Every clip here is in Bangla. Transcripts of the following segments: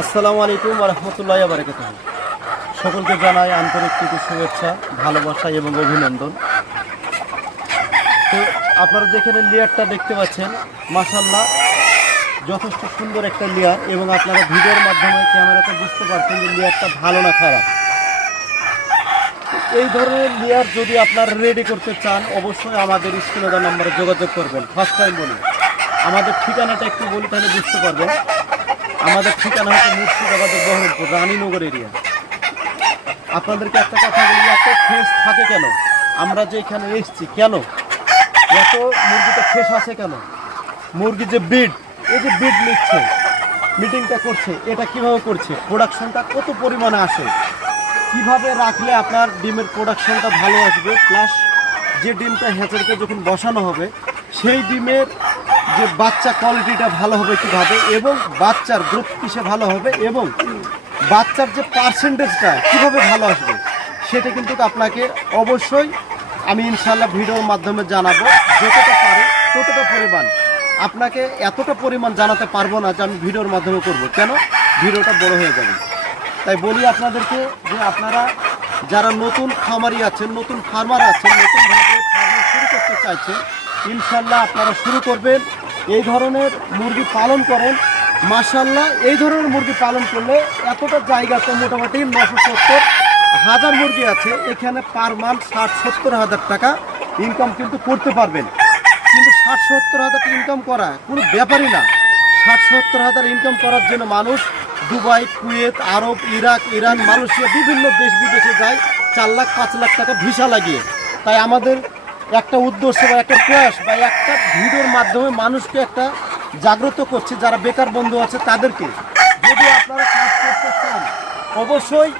আসসালামু আলাইকুম ওয়া রাহমাতুল্লাহি ওয়া বারাকাতুহু। সকলকে জানাই আন্তরিক প্রীতি, শুভেচ্ছা, ভালোবাসা এবং অভিনন্দন। তো আপনারা যেখানে লেয়ারটা দেখতে পাচ্ছেন, মাশাআল্লাহ যথেষ্ট সুন্দর একটা লেয়ার, এবং আপনারা ভিডিওর মাধ্যমে ক্যামেরাতে বুঝতে পারছেন যে লেয়ারটা ভালো না খারাপ। এই ধরনের লেয়ার যদি আপনারা রেডি করতে চান, অবশ্যই আমাদের স্ক্রিনে দেওয়া নম্বরে যোগাযোগ করবেন। ফার্স্ট টাইম বলি, আমাদের ঠিকানাটা একটু বলি, তাহলে বুঝতে পারবেন। আমাদের ঠিকানা হচ্ছে মুর্শিদাবাদের বহরমপুর রানীনগর এরিয়া। আপনাদেরকে একটা কথা বলি, এত ফ্রেশ থাকে কেন? আমরা যে এখানে এসেছি কেন এত মুরগিটা ফ্রেশ আছে কেন? মুরগির যে ব্রিড, এই যে ব্রিড নিচ্ছে, মিটিংটা করছে, এটা কিভাবে করছে, প্রোডাকশনটা কত পরিমাণে আসে, কিভাবে রাখলে আপনার ডিমের প্রোডাকশনটা ভালো আসবে, প্লাস যে ডিমটা হ্যাচারিতে যখন বসানো হবে সেই ডিমের যে বাচ্চা কোয়ালিটিটা ভালো হবে কীভাবে, এবং বাচ্চার গ্রোথ কিসে ভালো হবে, এবং বাচ্চার যে পার্সেন্টেজটা কীভাবে ভালো আসবে, সেটা কিন্তু আপনাকে অবশ্যই আমি ইনশাল্লাহ ভিডিওর মাধ্যমে জানাবো। যতটা পারি ততটা পরিমাণ আপনাকে, এতটা পরিমাণ জানাতে পারবো না যে আমি ভিডিওর মাধ্যমে করব, কেন ভিডিওটা বড় হয়ে যাবে। তাই বলি আপনাদেরকে যে আপনারা যারা নতুন খামারি আছেন, নতুন ফার্মার আছেন, নতুনভাবে ফার্মিং শুরু করতে চাইছেন, ইনশাল্লাহ আপনারা শুরু করবেন। এই ধরনের মুরগি পালন করেন, মাশাআল্লাহ এই ধরনের মুরগি পালন করলে এতটা জায়গাতে মোটামুটি 970,000 মুরগি আছে, এখানে পার মান্থ 60-70 হাজার টাকা ইনকাম কিন্তু করতে পারবেন। কিন্তু 60-70 হাজার টাকা ইনকাম করা কোনো ব্যাপারই না। 60-70 হাজার ইনকাম করার জন্য মানুষ দুবাই, কুয়েত, আরব, ইরাক, ইরান, মালয়েশিয়া বিভিন্ন দেশ বিদেশে যায় 4 লাখ 5 লাখ টাকা ভিসা লাগিয়ে। তাই আমাদের একটা উদ্দেশ্য বা একটা প্রয়াস বা একটা ভিডিওর মাধ্যমে মানুষকে একটা জাগ্রত করছে, যারা বেকার বন্ধু আছে তাদেরকে, যদি আপনারা কাজ করতে চান অবশ্যই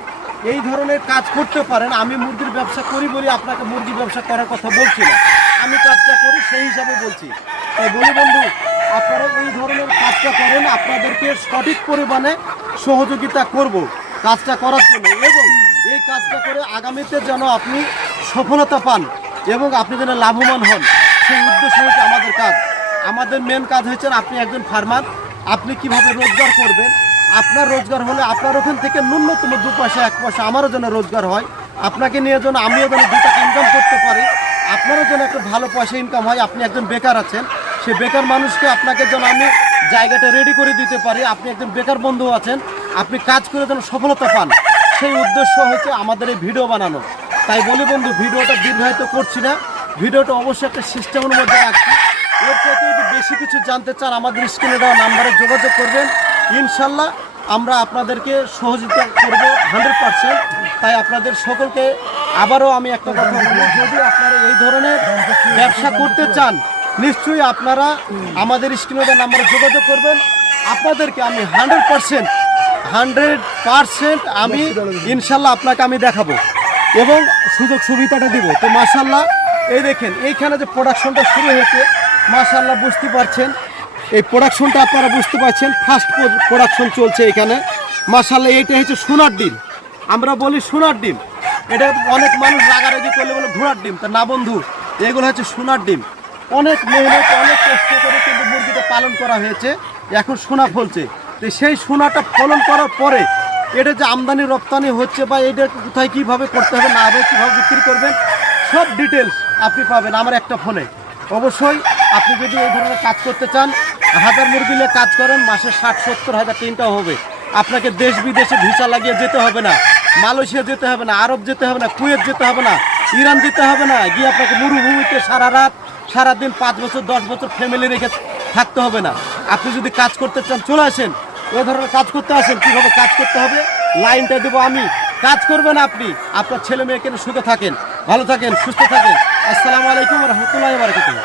এই ধরনের কাজ করতে পারেন। আমি মুরগির ব্যবসা করি বলি আপনাকে মুরগির ব্যবসা করার কথা বলছি না, আমি কাজটা করি সেই হিসাবে বলছি। তাই বলি বন্ধু, আপনারা এই ধরনের কাজটা করেন, আপনাদেরকে সঠিক পরিমাণে সহযোগিতা করব কাজটা করার জন্য, এবং এই কাজটা করে আগামীতে যেন আপনি সফলতা পান এবং আপনি যেন লাভবান হন, সেই উদ্দেশ্য হচ্ছে আমাদের কাজ। আমাদের মেন কাজ হচ্ছে আপনি একজন ফার্মার, আপনি কিভাবে রোজগার করবেন, আপনার রোজগার হলে আপনার ওখান থেকে ন্যূনতম 2 পয়সা 1 পয়সা আমারও যেন রোজগার হয়, আপনাকে নিয়ে যেন আমিও যেন 2 টাকা ইনকাম করতে পারি, আপনারও যেন একটা ভালো পয়সা ইনকাম হয়। আপনি একজন বেকার আছেন, সেই বেকার মানুষকে আপনাকে যেন আমি জায়গাটা রেডি করে দিতে পারি। আপনি একজন বেকার বন্ধু আছেন, আপনি কাজ করে যেন সফলতা পান, সেই উদ্দেশ্য হচ্ছে আমাদের এই ভিডিও বানানো। তাই বলি বন্ধু, ভিডিওটা দীর্ঘায়িত করছি না, ভিডিওটা অবশ্যই একটা সিস্টেমের মধ্যে রাখছি। এর প্রতি যদি বেশি কিছু জানতে চান আমাদের স্ক্রিনে দেওয়া নাম্বারে যোগাযোগ করবেন, ইনশাল্লাহ আমরা আপনাদেরকে সহযোগিতা করব 100%। তাই আপনাদের সকলকে আবারও আমি একটা কথা বলব, যদি আপনারা এই ধরনের ব্যবসা করতে চান নিশ্চয়ই আপনারা আমাদের স্ক্রিনে দেওয়া নাম্বারে যোগাযোগ করবেন। আপনাদেরকে আমি 100% আমি ইনশাল্লাহ আপনাকে আমি দেখাবো এবং সুযোগ সুবিধাটা দিব। তো মাশাআল্লাহ এই দেখেন এইখানে যে প্রোডাকশনটা শুরু হয়েছে, মাশাআল্লাহ বুঝতে পারছেন, এই প্রোডাকশনটা আপনারা বুঝতে পারছেন, ফার্স্ট প্রোডাকশন চলছে এখানে। মাশাআল্লাহ এইটা হচ্ছে সোনার ডিম, আমরা বলি সোনার ডিম। এটা অনেক মানুষ রাগারাগি করলে বলে ঘোড়ার ডিম, তা না বন্ধু, এগুলো হচ্ছে সোনার ডিম। অনেক মেহনত, অনেক কষ্ট করে কিন্তু মুরগিটা পালন করা হয়েছে, এখন সোনা ফলছে। তো সেই সোনাটা ফলন করার পরে এটা যে আমদানি রপ্তানি হচ্ছে বা এটা কোথায় কীভাবে করতে হবে না হবে, কীভাবে বিক্রি করবেন, সব ডিটেলস আপনি পাবেন আমার একটা ফোনে। অবশ্যই আপনি যদি এই ধরনের কাজ করতে চান, 1000 মুরগি নিয়ে কাজ করেন, মাসে 60-70 হাজার ইনকাম হবে। আপনাকে দেশ বিদেশে ভিসা লাগিয়ে যেতে হবে না, মালয়েশিয়া যেতে হবে না, আরব যেতে হবে না, কুয়েত যেতে হবে না, ইরান যেতে হবে না, গিয়ে আপনাকে মরুভূমিতে সারা রাত সারাদিন 5 বছর 10 বছর ফ্যামিলি রেখে থাকতে হবে না। আপনি যদি কাজ করতে চান চলে আসেন, এ ধরনের কাজ করতে আসেন। কীভাবে কাজ করতে হবে লাইনটা দেবো আমি, কাজ করবেন আপনি, আপনার ছেলে মেয়েকে সুখে থাকেন, ভালো থাকেন, সুস্থ থাকেন। আসসালামু আলাইকুম ওয়া রাহমাতুল্লাহি ওয়া বারাকাতুহু।